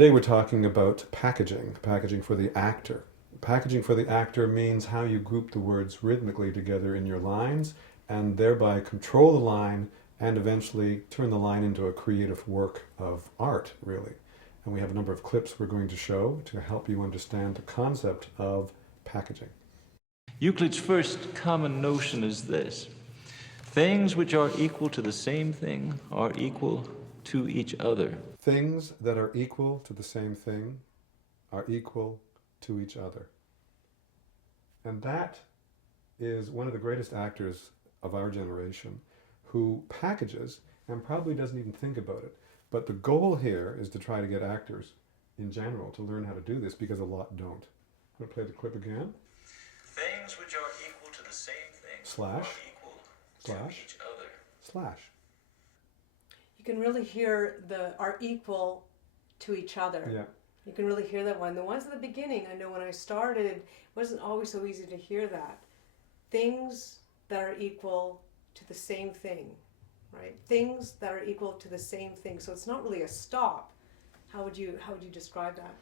Today we're talking about packaging for the actor. Packaging for the actor means how you group the words rhythmically together in your lines and thereby control the line and eventually turn the line into a creative work of art, really. And we have a number of clips we're going to show to help you understand the concept of packaging. Euclid's first common notion is this: things which are equal to the same thing are equal to each other. Things that are equal to the same thing are equal to each other. And that is one of the greatest actors of our generation who packages and probably doesn't even think about it. But the goal here is to try to get actors in general to learn how to do this, because a lot don't. I'm going to play the clip again. Things which are equal to the same thing Slash. are equal Slash. to each other. Slash. You can really hear the are equal to each other. Yeah. You can really hear that one. The ones at the beginning, I know when I started, it wasn't always so easy to hear that. Things that are equal to the same thing, right? Things that are equal to the same thing. So it's not really a stop. How would you describe that?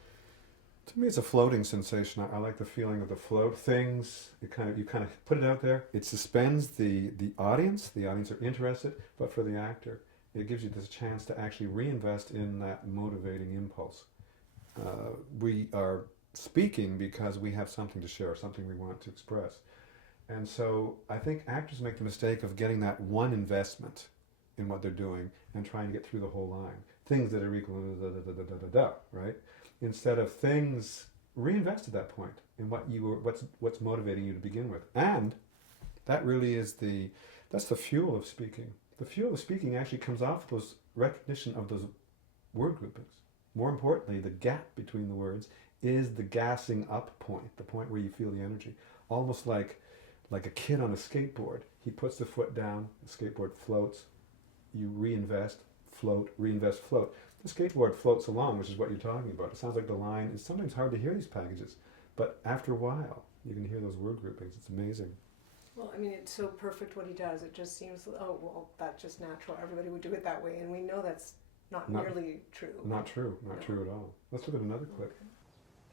To me, it's a floating sensation. I like the feeling of the float. Things, you kind of put it out there. It suspends the audience. The audience are interested, but for the actor, it gives you this chance to actually reinvest in that motivating impulse. We are speaking because we have something to share, something we want to express. And so I think actors make the mistake of getting that one investment in what they're doing and trying to get through the whole line. Things that are equal, right? Instead of things, reinvest at that point in what's motivating you to begin with. And that really is that's the fuel of speaking. The fuel of speaking actually comes off those recognition of those word groupings. More importantly, the gap between the words is the gassing up point, the point where you feel the energy. Almost like a kid on a skateboard. He puts the foot down, the skateboard floats, you reinvest, float, reinvest, float. The skateboard floats along, which is what you're talking about. It sounds like the line. It's sometimes hard to hear these packages, but after a while, you can hear those word groupings. It's amazing. Well, I mean, it's so perfect what he does. It just seems, oh, well, that's just natural. Everybody would do it that way. And we know that's not nearly true. Not true. Not true at all. Let's look at another clip.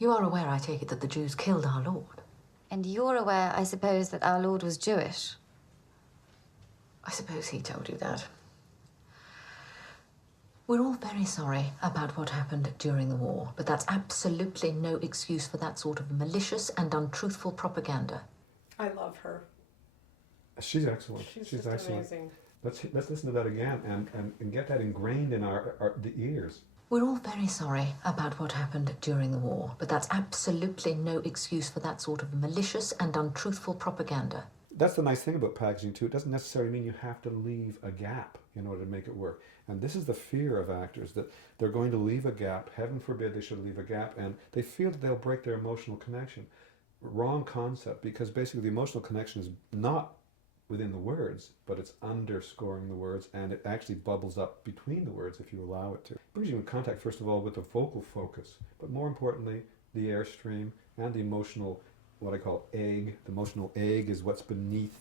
You are aware, I take it, that the Jews killed our Lord? And you're aware, I suppose, that our Lord was Jewish? I suppose he told you that. We're all very sorry about what happened during the war, but that's absolutely no excuse for that sort of malicious and untruthful propaganda. I love her. She's excellent. She's She's just excellent. amazing. Let's listen to that again and get that ingrained in the ears. We're all very sorry about what happened during the war, but that's absolutely no excuse for that sort of malicious and untruthful propaganda. That's the nice thing about packaging too. It doesn't necessarily mean you have to leave a gap in order to make it work. And this is the fear of actors, that they're going to leave a gap. Heaven forbid they should leave a gap, and they feel that they'll break their emotional connection. Wrong concept, because basically the emotional connection is not within the words, but it's underscoring the words, and it actually bubbles up between the words if you allow it to. It brings you in contact, first of all, with the vocal focus, but more importantly, the airstream and the emotional, what I call egg. The emotional egg is what's beneath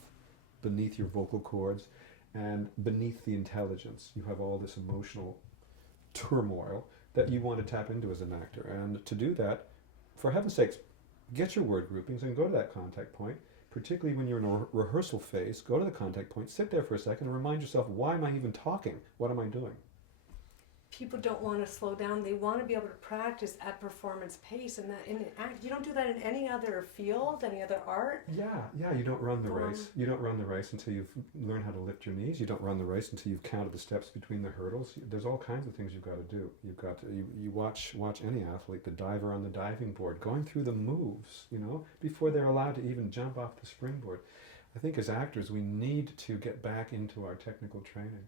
your vocal cords, and beneath the intelligence, you have all this emotional turmoil that you want to tap into as an actor. And to do that, for heaven's sakes, get your word groupings and go to that contact point. Particularly when you're in a rehearsal phase, go to the contact point, sit there for a second, and remind yourself, why am I even talking? What am I doing? People don't want to slow down. They want to be able to practice at performance pace, and that you don't do that in any other field, any other art. Yeah. You don't run the race. You don't run the race until you've learned how to lift your knees. You don't run the race until you've counted the steps between the hurdles. There's all kinds of things you've got to do. You've got to you watch any athlete, the diver on the diving board, going through the moves, before they're allowed to even jump off the springboard. I think as actors we need to get back into our technical training.